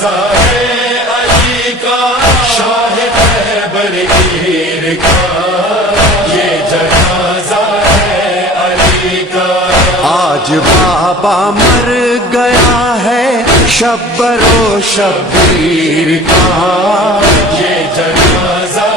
جنازہ ہے علی کا، شاہ خیبر گیر کا، یہ جنازہ ہے علی کا۔ آج بابا مر گیا ہے شب برو شبیر کا، یہ جنازہ